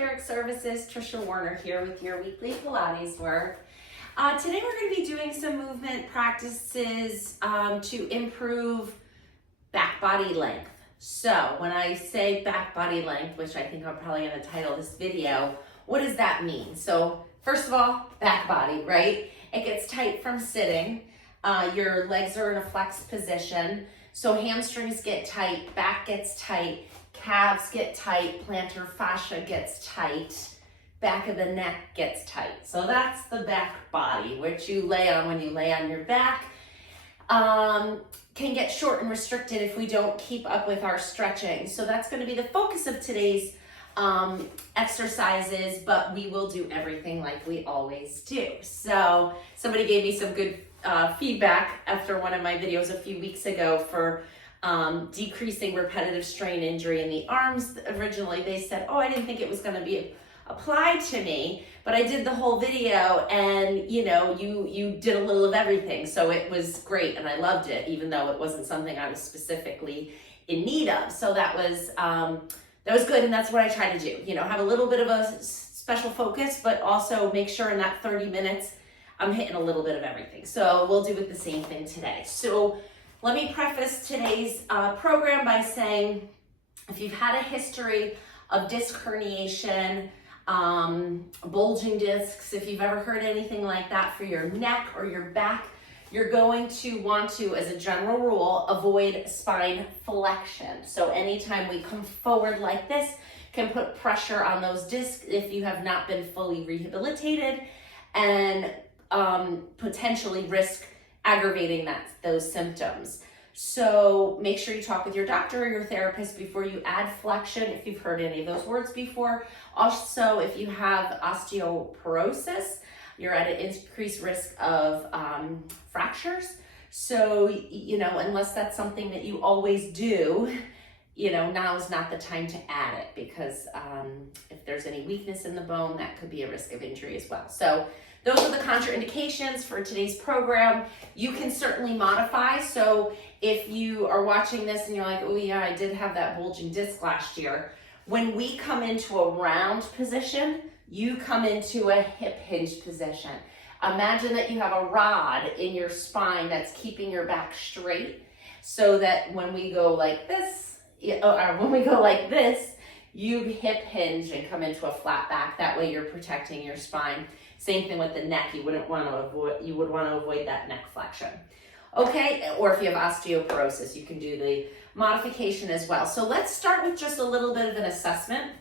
Lyric Services, Trisha Warner here with your weekly Pilates work. Today we're going to be doing some movement practices to improve back body length. So when I say back body length, which I think I'm probably going to title this video, what does that mean? So first of all, back body, right? It gets tight from sitting. Your legs are in a flexed position. So hamstrings get tight, back gets tight, calves get tight, plantar fascia gets tight, back of the neck gets tight. So that's the back body, which you lay on when you lay on your back. Can get short and restricted if we don't keep up with our stretching. So that's going to be the focus of today's exercises, but we will do everything like we always do. So somebody gave me some good feedback after one of my videos a few weeks ago for decreasing repetitive strain injury in the arms. Originally they said, oh, I didn't think it was going to be applied to me, but I did the whole video and you know, you did a little of everything. So it was great and I loved it, even though it wasn't something I was specifically in need of. So that was good, and that's what I try to do. You know, have a little bit of a special focus, but also make sure in that 30 minutes I'm hitting a little bit of everything. So we'll do it the same thing today. So let me preface today's program by saying, if you've had a history of disc herniation, bulging discs, if you've ever heard anything like that for your neck or your back, you're going to want to, as a general rule, avoid spine flexion. So anytime we come forward like this, can put pressure on those discs if you have not been fully rehabilitated, and potentially risk aggravating those symptoms. So make sure you talk with your doctor or your therapist before you add flexion, if you've heard any of those words before. Also, if you have osteoporosis, you're at an increased risk of fractures. So, you know, unless that's something that you always do, you know, now is not the time to add it, because if there's any weakness in the bone, that could be a risk of injury as well. So those are the contraindications for today's program. You can certainly modify. So if you are watching this and you're like, oh yeah, I did have that bulging disc last year. When we come into a round position, you come into a hip hinge position. Imagine that you have a rod in your spine that's keeping your back straight, so that when we go like this, or when we go like this, you hip hinge and come into a flat back. That way you're protecting your spine. Same thing with the neck. You would want to avoid that neck flexion. Okay, or if you have osteoporosis, you can do the modification as well. So let's start with just a little bit of an assessment.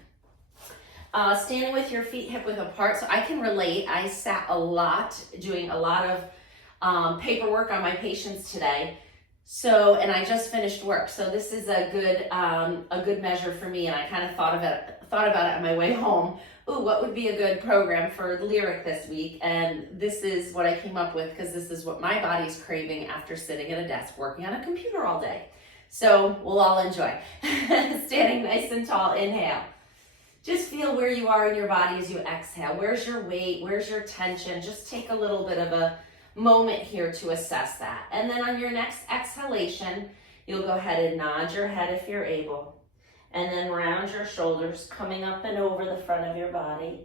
Standing with your feet hip width apart. So I can relate. I sat a lot, doing a lot of paperwork on my patients today. So, and I just finished work. So this is a good measure for me. And I kind of thought about it on my way home. Ooh, what would be a good program for Lyric this week? And this is what I came up with, because this is what my body's craving after sitting at a desk working on a computer all day. So we'll all enjoy. Standing nice and tall, inhale. Just feel where you are in your body as you exhale. Where's your weight? Where's your tension? Just take a little bit of a moment here to assess that. And then on your next exhalation, you'll go ahead and nod your head if you're able. And then round your shoulders, coming up and over the front of your body.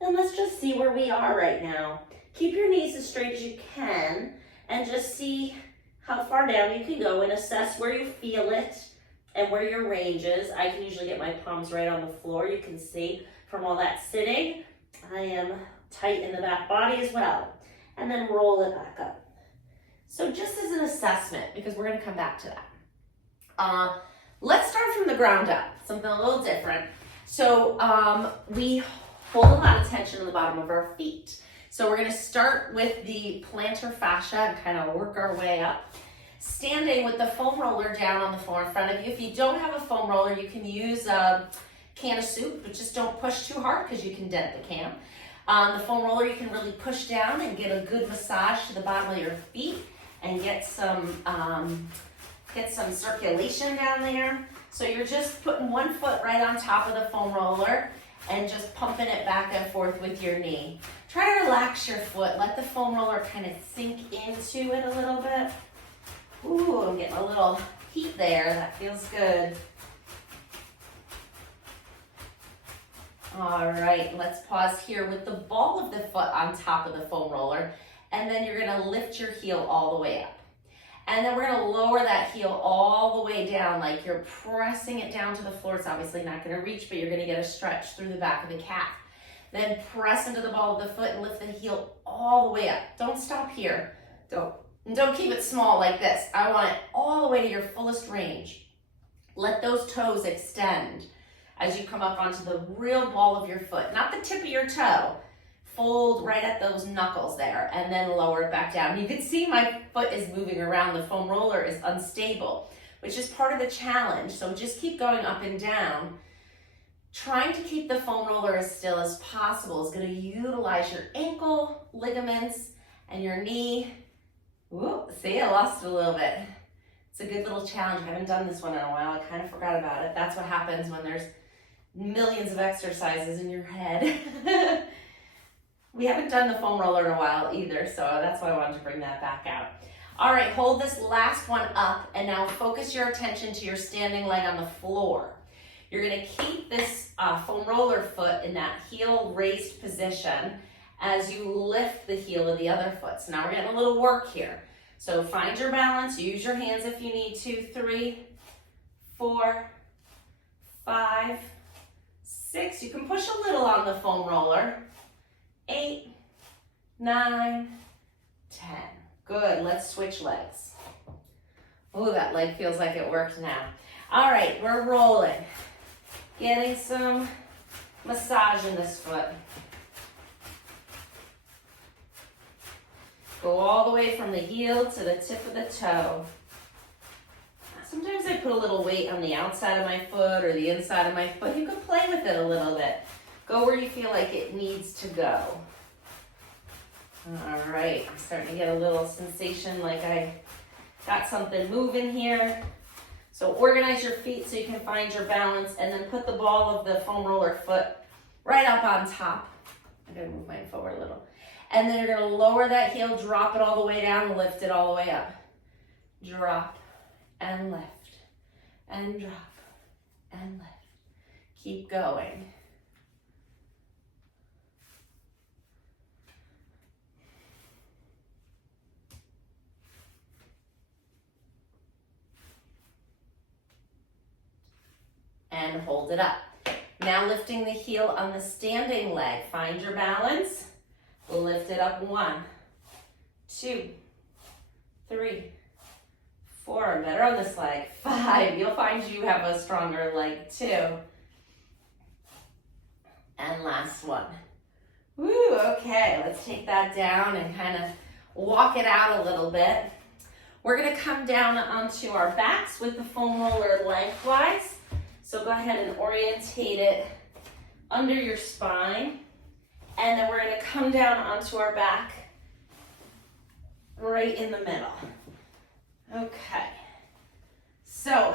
And let's just see where we are right now. Keep your knees as straight as you can, and just see how far down you can go and assess where you feel it and where your range is. I can usually get my palms right on the floor. You can see from all that sitting, I am tight in the back body as well. And then roll it back up. So just as an assessment, because we're going to come back to that. Let's start from the ground up, something a little different. So we hold a lot of tension in the bottom of our feet. So we're going to start with the plantar fascia and kind of work our way up. Standing with the foam roller down on the floor in front of you. If you don't have a foam roller, you can use a can of soup, but just don't push too hard because you can dent the can. The foam roller, you can really push down and get a good massage to the bottom of your feet and get some circulation down there. So you're just putting one foot right on top of the foam roller and just pumping it back and forth with your knee. Try to relax your foot. Let the foam roller kind of sink into it a little bit. Ooh, I'm getting a little heat there. That feels good. All right, let's pause here with the ball of the foot on top of the foam roller, and then you're gonna lift your heel all the way up. And then we're gonna lower that heel all the way down, like you're pressing it down to the floor. It's obviously not gonna reach, but you're gonna get a stretch through the back of the calf. Then press into the ball of the foot and lift the heel all the way up. Don't stop here. Don't keep it small like this. I want it all the way to your fullest range. Let those toes extend as you come up onto the real ball of your foot, not the tip of your toe. Fold right at those knuckles there and then lower it back down. You can see my foot is moving around. The foam roller is unstable, which is part of the challenge. So just keep going up and down. Trying to keep the foam roller as still as possible is going to utilize your ankle ligaments and your knee. Whoop, see, I lost it a little bit. It's a good little challenge. I haven't done this one in a while. I kind of forgot about it. That's what happens when there's millions of exercises in your head. We haven't done the foam roller in a while either, so that's why I wanted to bring that back out. All right, hold this last one up, and now focus your attention to your standing leg on the floor. You're gonna keep this foam roller foot in that heel raised position as you lift the heel of the other foot. So now we're getting a little work here. So find your balance, use your hands if you need to. 3, 4, 5, 6. You can push a little on the foam roller. 8, 9, 10. Good, let's switch legs. Oh, that leg feels like it worked now. All right, we're rolling. Getting some massage in this foot. Go all the way from the heel to the tip of the toe. Sometimes I put a little weight on the outside of my foot or the inside of my foot. You can play with it a little bit. Go where you feel like it needs to go. All right, I'm starting to get a little sensation like I got something moving here. So organize your feet so you can find your balance, and then put the ball of the foam roller foot right up on top. I'm gonna move mine forward a little. And then you're gonna lower that heel, drop it all the way down, and lift it all the way up. Drop and lift, and drop and lift. Keep going. And hold it up. Now lifting the heel on the standing leg. Find your balance. Lift it up. 1, 2, 3, 4. I'm better on this leg. 5. You'll find you have a stronger leg too. And last one. Woo, okay. Let's take that down and kind of walk it out a little bit. We're going to come down onto our backs with the foam roller lengthwise. So go ahead and orientate it under your spine. And then we're going to come down onto our back right in the middle. Okay. So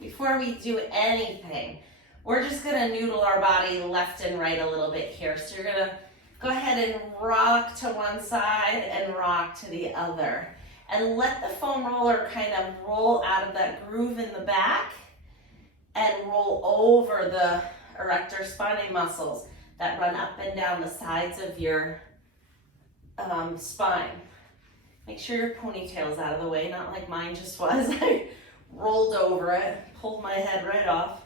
before we do anything, we're just going to noodle our body left and right a little bit here. So you're going to go ahead and rock to one side and rock to the other. And let the foam roller kind of roll out of that groove in the back and roll over the erector spinae muscles that run up and down the sides of your spine. Make sure your ponytail's out of the way, not like mine just was. I rolled over it, pulled my head right off.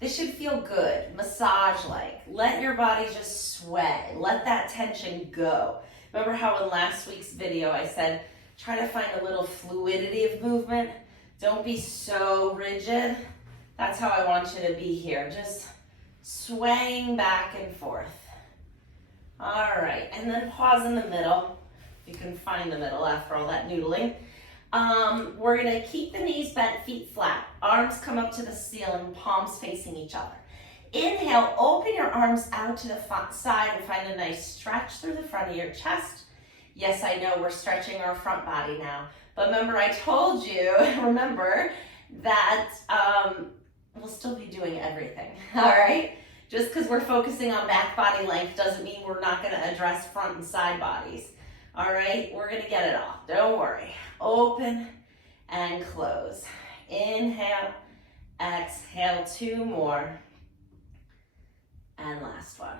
This should feel good, massage-like. Let your body just sway. Let that tension go. Remember how in last week's video I said, try to find a little fluidity of movement. Don't be so rigid. That's how I want you to be here. Just swaying back and forth. All right, and then pause in the middle. You can find the middle after all that noodling. We're gonna keep the knees bent, feet flat. Arms come up to the ceiling, palms facing each other. Inhale, open your arms out to the side and find a nice stretch through the front of your chest. Yes, I know we're stretching our front body now, but remember I told you, that we'll still be doing everything, all right? Just because we're focusing on back body length doesn't mean we're not gonna address front and side bodies, all right? We're gonna get it all, don't worry. Open and close. Inhale Exhale, 2 more. And last one.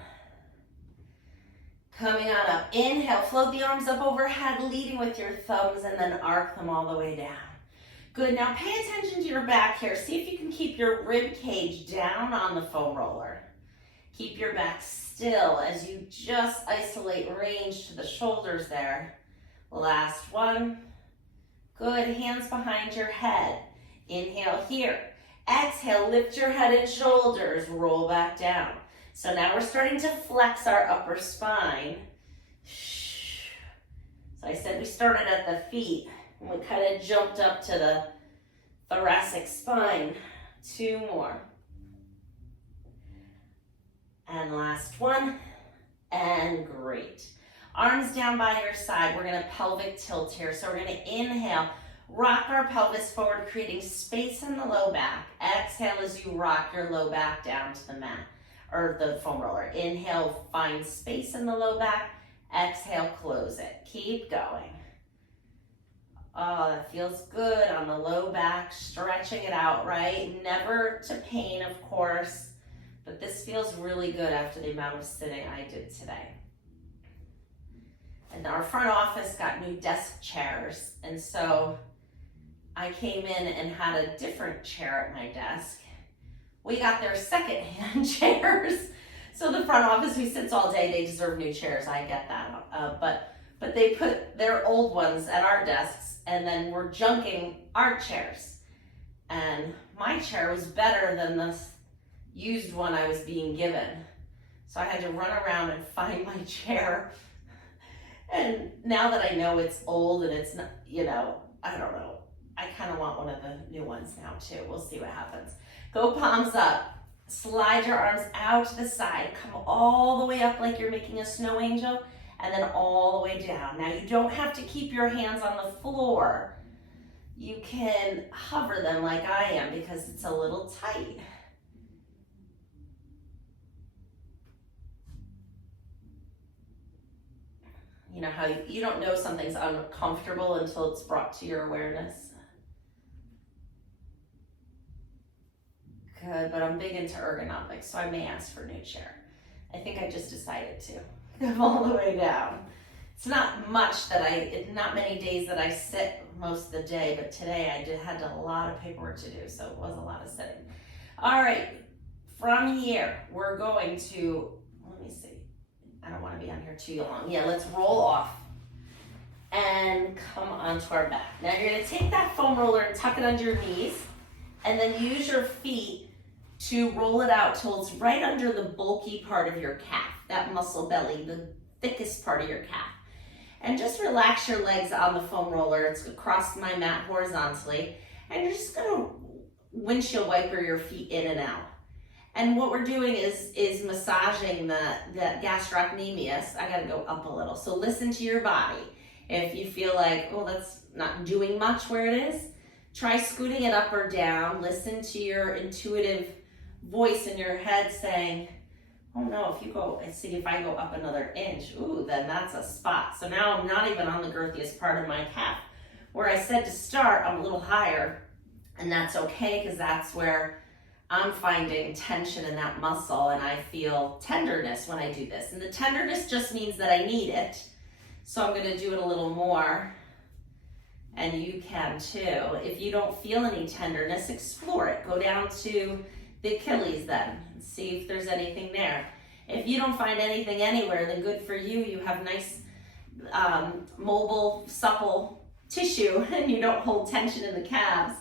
Coming on up, inhale, float the arms up overhead, leading with your thumbs, and then arc them all the way down. Good, now pay attention to your back here. See if you can keep your rib cage down on the foam roller. Keep your back still as you just isolate range to the shoulders there. Last one. Good, hands behind your head. Inhale here. Exhale, lift your head and shoulders, roll back down. So now we're starting to flex our upper spine. So I said we started at the feet, and we kind of jumped up to the thoracic spine. 2 more. And last one. And great. Arms down by your side. We're going to pelvic tilt here. So we're going to inhale, rock our pelvis forward, creating space in the low back. Exhale as you rock your low back down to the mat, or the foam roller. Inhale, find space in the low back. Exhale, close it. Keep going. Oh, that feels good on the low back, stretching it out, right? Never to pain, of course, but this feels really good after the amount of sitting I did today. And our front office got new desk chairs, and so I came in and had a different chair at my desk. We got their second-hand chairs. So the front office who sits all day, they deserve new chairs. I get that. But they put their old ones at our desks, and then we're junking our chairs. And my chair was better than the used one I was being given. So I had to run around and find my chair. And now that I know it's old and it's not, I don't know. I kind of want one of the new ones now too. We'll see what happens. Go palms up. Slide your arms out to the side. Come all the way up like you're making a snow angel, and then all the way down. Now you don't have to keep your hands on the floor. You can hover them like I am because it's a little tight. You know how you don't know something's uncomfortable until it's brought to your awareness. Good, but I'm big into ergonomics, so I may ask for a new chair. I think I just decided to come all the way down. It's not much not many days that I sit most of the day, but today I had a lot of paperwork to do, so it was a lot of sitting. All right, from here, we're going to, let me see. I don't want to be on here too long. Yeah, let's roll off and come onto our back. Now you're going to take that foam roller and tuck it under your knees, and then use your feet to roll it out till it's right under the bulky part of your calf, that muscle belly, the thickest part of your calf. And just relax your legs on the foam roller. It's across my mat horizontally. And you're just gonna windshield wiper your feet in and out. And what we're doing is massaging the gastrocnemius. I gotta go up a little. So listen to your body. If you feel like, oh, that's not doing much where it is, try scooting it up or down. Listen to your intuitive voice in your head saying, oh no, if I go up another inch, ooh, then that's a spot. So now I'm not even on the girthiest part of my calf. Where I said to start, I'm a little higher, and that's okay because that's where I'm finding tension in that muscle, and I feel tenderness when I do this. And the tenderness just means that I need it. So I'm gonna do it a little more. And you can too. If you don't feel any tenderness, explore it. Go down to the Achilles then and see if there's anything there. If you don't find anything anywhere, then good for you. You have nice, mobile, supple tissue and you don't hold tension in the calves.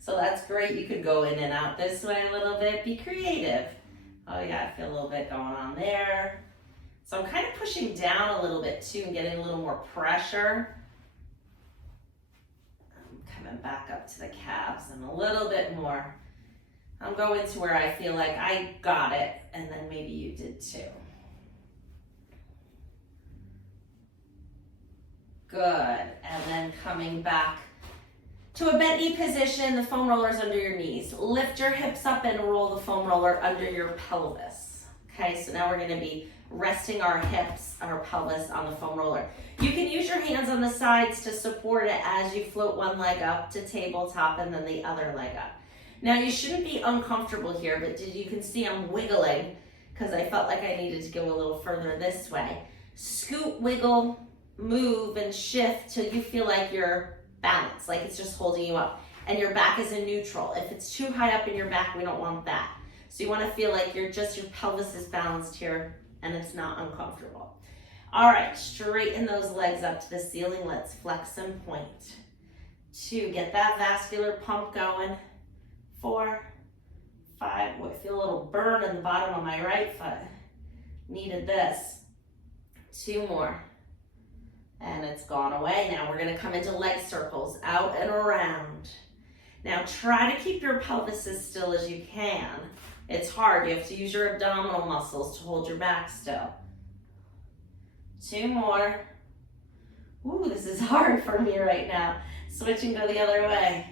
So that's great. You could go in and out this way a little bit. Be creative. Oh yeah, I feel a little bit going on there. So I'm kind of pushing down a little bit too and getting a little more pressure. Coming back up to the calves and a little bit more. I'm going to where I feel like I got it, and then maybe you did too. Good, and then coming back to a bent knee position, the foam roller's under your knees. Lift your hips up and roll the foam roller under your pelvis. Okay, so now we're gonna be resting our hips, our pelvis on the foam roller. You can use your hands on the sides to support it as you float one leg up to tabletop and then the other leg up. Now you shouldn't be uncomfortable here, but you can see I'm wiggling because I felt like I needed to go a little further this way. Scoot, wiggle, move, and shift till you feel like you're balanced, like it's just holding you up. And your back is in neutral. If it's too high up in your back, we don't want that. So you want to feel like your pelvis is balanced here and it's not uncomfortable. All right, straighten those legs up to the ceiling. Let's flex and point. 2, get that vascular pump going. 4, 5, I feel a little burn in the bottom of my right foot. Needed this. 2 more. And it's gone away. Now we're gonna come into leg circles, out and around. Now try to keep your pelvis as still as you can. It's hard, you have to use your abdominal muscles to hold your back still. 2 more. Ooh, this is hard for me right now. Switch and go the other way.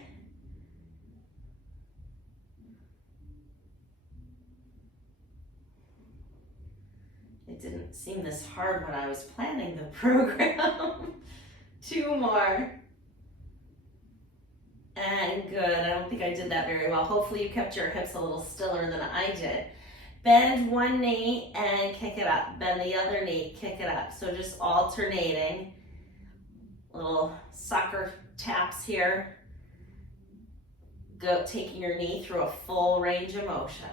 It didn't seem this hard when I was planning the program. 2 more. And good, I don't think I did that very well. Hopefully you kept your hips a little stiller than I did. Bend one knee and kick it up. Bend the other knee, kick it up. So just alternating. Little soccer taps here. Go, taking your knee through a full range of motion.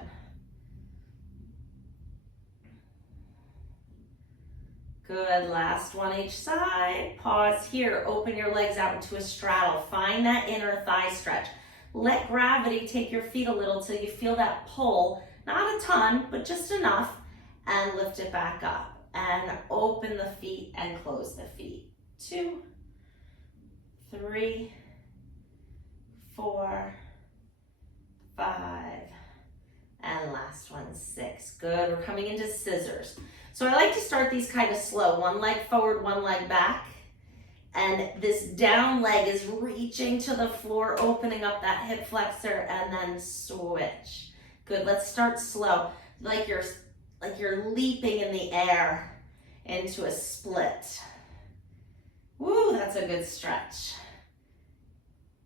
Good, last one each side. Pause here, open your legs out into a straddle. Find that inner thigh stretch. Let gravity take your feet a little till you feel that pull, not a ton, but just enough, and lift it back up. And open the feet and close the feet. 2, 3, 4, 5, and last one, 6. Good, we're coming into scissors. So I like to start these kind of slow. One leg forward, one leg back. And this down leg is reaching to the floor, opening up that hip flexor, and then switch. Good, let's start slow. Like you're leaping in the air into a split. Woo, that's a good stretch.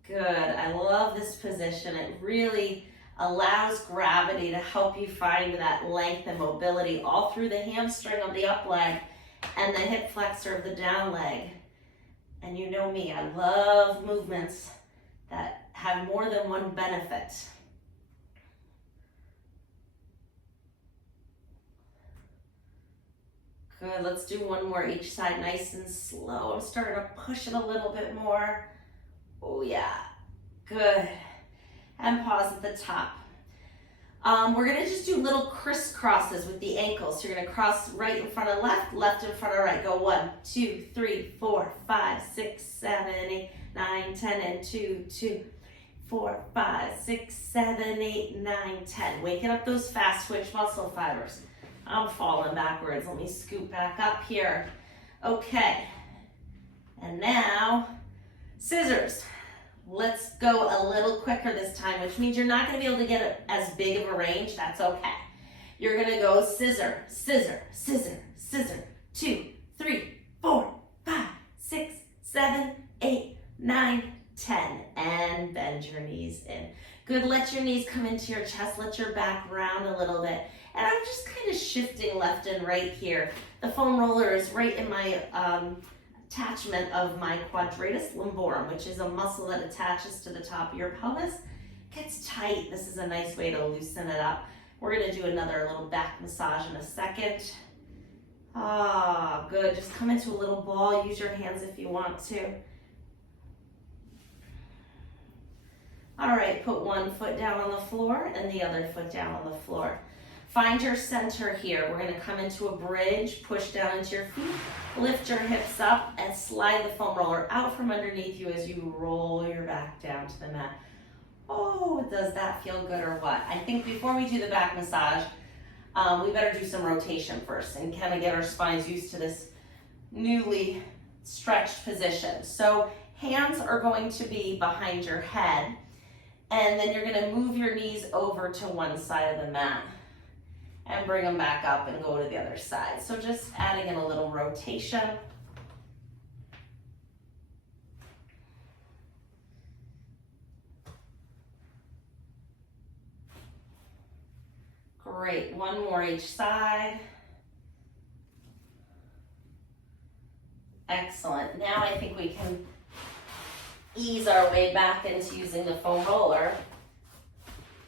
Good, I love this position. It really allows gravity to help you find that length and mobility all through the hamstring of the up leg and the hip flexor of the down leg. And you know me, I love movements that have more than one benefit. Good, let's do one more each side, nice and slow. I'm starting to push it a little bit more. Oh yeah, good. And pause at the top. We're gonna just do little crisscrosses with the ankles. So you're gonna cross right in front of left, left in front of right. Go 1, 2, 3, 4, 5, 6, 7, 8, 9, 10, and 2, 2, 4, 5, 6, 7, 8, 9, 10. Waking up those fast twitch muscle fibers. I'm falling backwards. Let me scoot back up here. Okay. And now, scissors. Let's go a little quicker this time, which means you're not going to be able to get as big of a range. That's okay. You're going to go scissor, scissor, scissor, scissor. 2, 3, 4, 5, 6, 7, 8, 9, 10. And bend your knees in. Good, let your knees come into your chest. Let your back round a little bit. And I'm just kind of shifting left and right here. The foam roller is right in my attachment of my quadratus lumborum, which is a muscle that attaches to the top of your pelvis. Gets tight. This is a nice way to loosen it up. We're going to do another little back massage in a second. Ah, good. Just come into a little ball. Use your hands if you want to. All right, put one foot down on the floor and the other foot down on the floor. Find your center here. We're going to come into a bridge, push down into your feet, lift your hips up, and slide the foam roller out from underneath you as you roll your back down to the mat. Oh, does that feel good or what? I think before we do the back massage, we better do some rotation first and kind of get our spines used to this newly stretched position. So hands are going to be behind your head, and then you're going to move your knees over to one side of the mat and bring them back up and go to the other side. So just adding in a little rotation. Great, one more each side. Excellent. Now I think we can ease our way back into using the foam roller.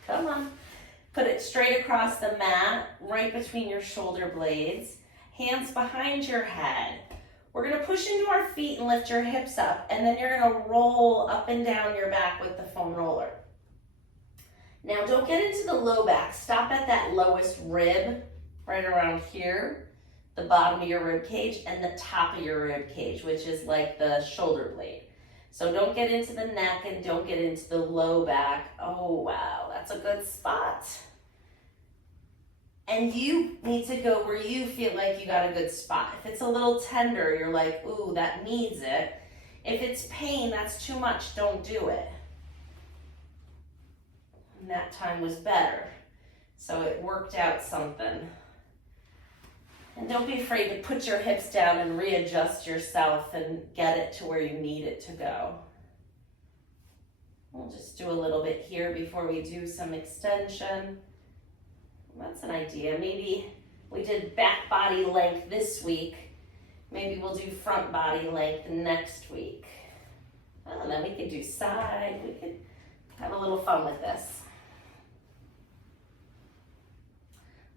Come on. Put it straight across the mat, right between your shoulder blades. Hands behind your head. We're gonna push into our feet and lift your hips up, and then you're gonna roll up and down your back with the foam roller. Now don't get into the low back. Stop at that lowest rib, right around here, the bottom of your rib cage and the top of your rib cage, which is like the shoulder blade. So don't get into the neck and don't get into the low back. Oh, wow, that's a good spot. And you need to go where you feel like you got a good spot. If it's a little tender, you're like, ooh, that needs it. If it's pain, that's too much, don't do it. And that time was better. So it worked out something. And don't be afraid to put your hips down and readjust yourself and get it to where you need it to go. We'll just do a little bit here before we do some extension. That's an idea. Maybe we did back body length this week. Maybe we'll do front body length next week. Oh, and then we could do side. We could have a little fun with this.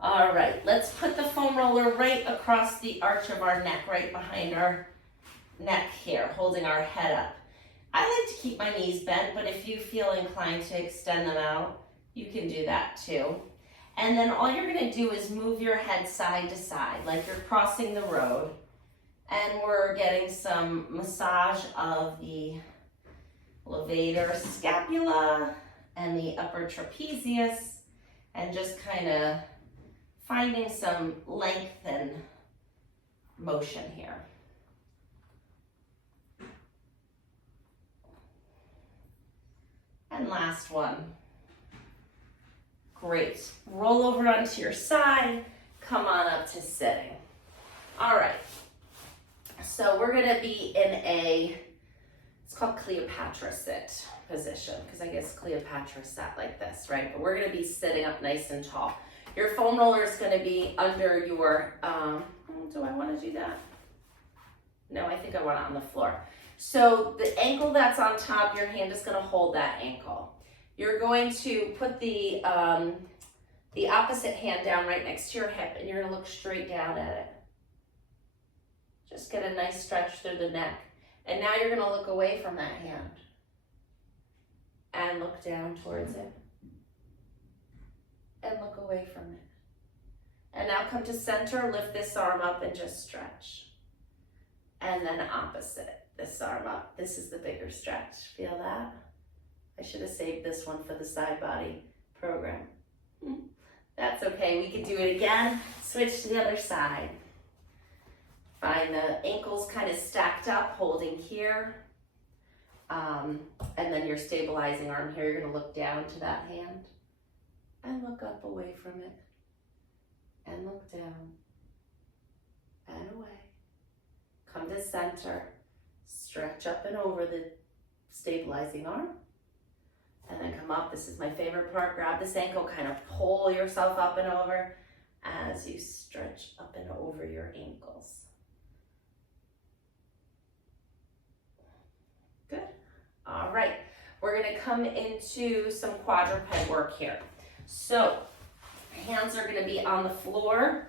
All right, let's put the foam roller right across the arch of our neck, right behind our neck here, holding our head up. I like to keep my knees bent, but if you feel inclined to extend them out, you can do that too. And then all you're gonna do is move your head side to side, like you're crossing the road. And we're getting some massage of the levator scapula and the upper trapezius, and just kind of finding some length and motion here. And last one. Great. Roll over onto your side. Come on up to sitting. All right. So we're going to be in it's called Cleopatra sit position, because I guess Cleopatra sat like this, right? But we're going to be sitting up nice and tall. Your foam roller is going to be under your, do I want to do that? No, I think I want it on the floor. So the ankle that's on top, your hand is going to hold that ankle. You're going to put the opposite hand down right next to your hip, and you're going to look straight down at it. Just get a nice stretch through the neck. And now you're going to look away from that hand and look down towards it. And look away from it. And now come to center, lift this arm up and just stretch. And then opposite, this arm up. This is the bigger stretch. Feel that? I should have saved this one for the side body program. That's okay, we can do it again. Switch to the other side. Find the ankles kind of stacked up, holding here. And then your stabilizing arm here, you're gonna look down to that hand. And look up away from it, and look down, and away. Come to center, stretch up and over the stabilizing arm, and then come up. This is my favorite part. Grab this ankle, kind of pull yourself up and over as you stretch up and over your ankles. Good. All right, we're gonna come into some quadruped work here. So, hands are going to be on the floor.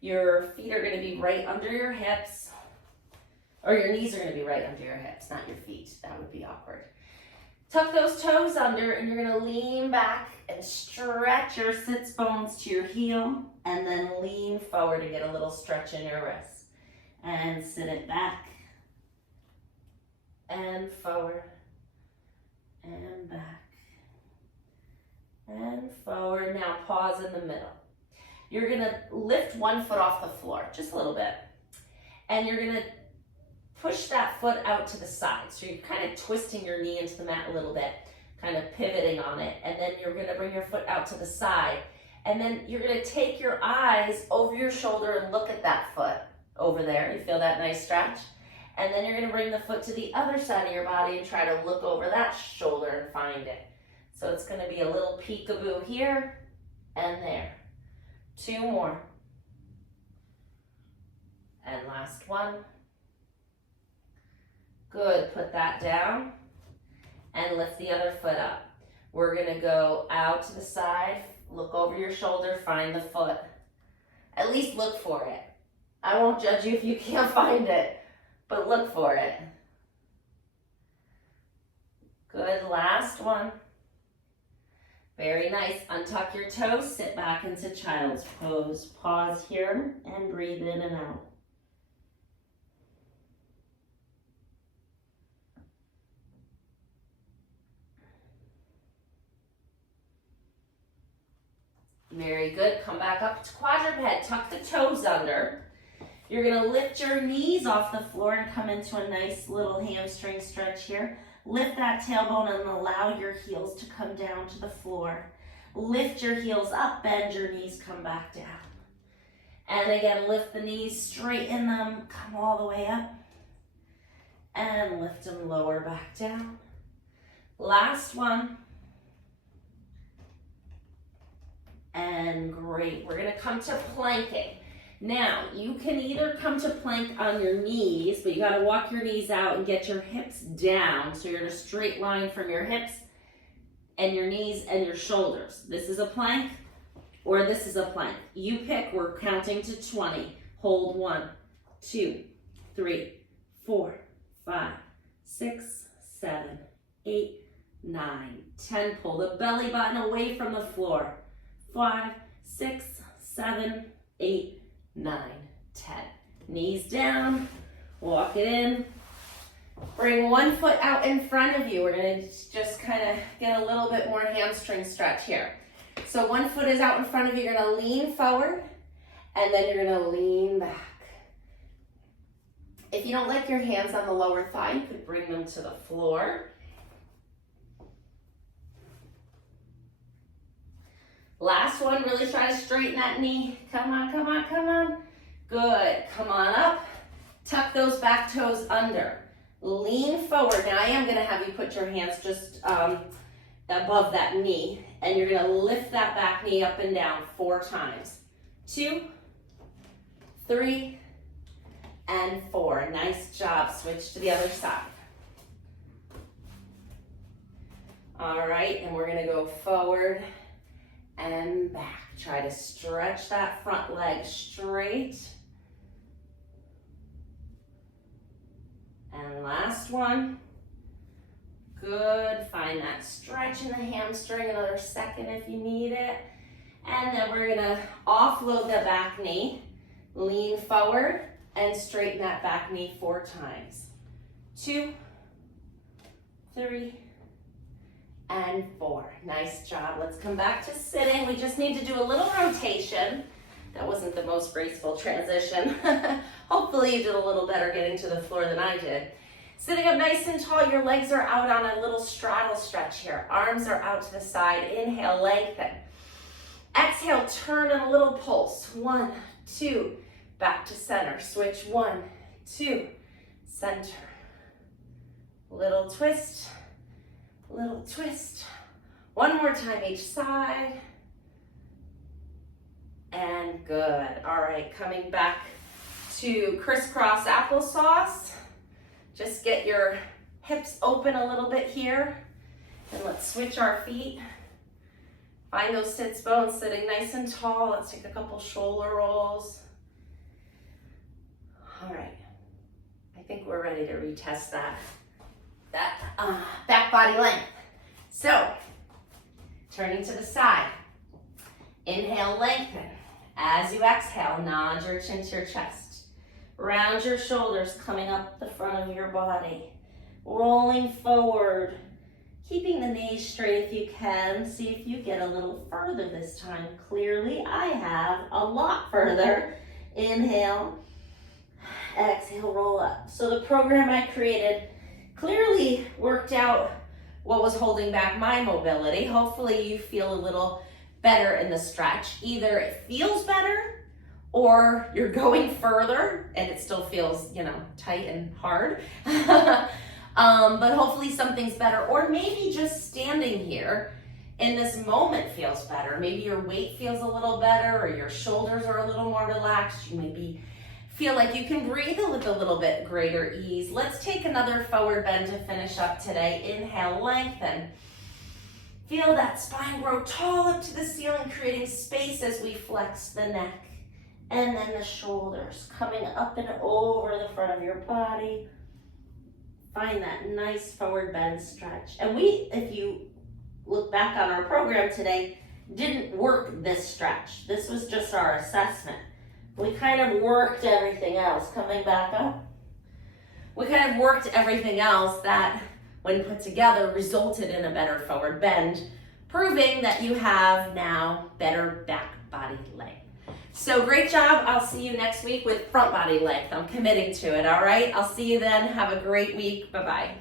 Your feet are going to be right under your hips. Or your knees are going to be right under your hips, not your feet. That would be awkward. Tuck those toes under, and you're going to lean back and stretch your sits bones to your heel. And then lean forward to get a little stretch in your wrists. And sit it back. And forward. And back. And forward. Now pause in the middle. You're going to lift one foot off the floor, just a little bit. And you're going to push that foot out to the side. So you're kind of twisting your knee into the mat a little bit, kind of pivoting on it. And then you're going to bring your foot out to the side. And then you're going to take your eyes over your shoulder and look at that foot over there. You feel that nice stretch? And then you're going to bring the foot to the other side of your body and try to look over that shoulder and find it. So it's going to be a little peekaboo here and there. 2 more. And last one. Good, put that down and lift the other foot up. We're gonna go out to the side, look over your shoulder, find the foot. At least look for it. I won't judge you if you can't find it, but look for it. Good, last one. Very nice. Untuck your toes, sit back into child's pose. Pause here and breathe in and out. Very good. Come back up to quadruped. Tuck the toes under. You're going to lift your knees off the floor and come into a nice little hamstring stretch here. Lift that tailbone and allow your heels to come down to the floor. Lift your heels up, bend your knees, come back down. And again, lift the knees, straighten them, come all the way up. And lift them lower back down. Last one. And great, we're gonna come to planking. Now, you can either come to plank on your knees, but you gotta walk your knees out and get your hips down so you're in a straight line from your hips and your knees and your shoulders. This is a plank or this is a plank. You pick, we're counting to 20. Hold 1, 2, 3, 4, 5, 6, 7, 8, 9, 10. Pull the belly button away from the floor. 5, 6, 7, 8, 9, 10. Knees down, walk it in. Bring one foot out in front of you. We're gonna just kind of get a little bit more hamstring stretch here. So one foot is out in front of you, you're gonna lean forward, and then you're gonna lean back. If you don't like your hands on the lower thigh, you could bring them to the floor. Last one, really try to straighten that knee. Come on, come on, come on. Good, come on up. Tuck those back toes under. Lean forward. Now I am gonna have you put your hands just above that knee, and you're gonna lift that back knee up and down 4 times. 2, 3, and 4. Nice job. Switch to the other side. All right, and we're gonna go forward and back. Try to stretch that front leg straight. And last one. Good. Find that stretch in the hamstring. Another second if you need it. And then we're gonna offload the back knee. Lean forward and straighten that back knee 4 times. 2, 3, and 4. Nice job. Let's come back to sitting. We just need to do a little rotation. That wasn't the most graceful transition. Hopefully you did a little better getting to the floor than I did. Sitting up nice and tall, your legs are out on a little straddle stretch here. Arms are out to the side. Inhale, lengthen. Exhale, turn and a little pulse. 1, 2, back to center. Switch 1, 2, center. Little twist. Little twist. One more time each side. And good. All right, coming back to crisscross applesauce. Just get your hips open a little bit here. And let's switch our feet. Find those sits bones sitting nice and tall. Let's take a couple shoulder rolls. All right. I think we're ready to retest that back body length. So, turning to the side. Inhale, lengthen. As you exhale, nod your chin to your chest. Round your shoulders, coming up the front of your body. Rolling forward. Keeping the knees straight if you can. See if you get a little further this time. Clearly, I have a lot further. Inhale. Exhale, roll up. So the program I created clearly worked out what was holding back my mobility. Hopefully you feel a little better in the stretch. Either it feels better or you're going further and it still feels, tight and hard. But hopefully something's better. Or maybe just standing here in this moment feels better. Maybe your weight feels a little better, or your shoulders are a little more relaxed. You maybe feel like you can breathe with a little bit greater ease. Let's take another forward bend to finish up today. Inhale, lengthen. Feel that spine grow tall up to the ceiling, creating space as we flex the neck. And then the shoulders coming up and over the front of your body. Find that nice forward bend stretch. And if you look back on our program today, didn't work this stretch. This was just our assessment. We kind of worked everything else. Coming back up. We kind of worked everything else that, when put together, resulted in a better forward bend, proving that you have now better back body length. So great job. I'll see you next week with front body length. I'm committing to it, all right? I'll see you then. Have a great week. Bye-bye.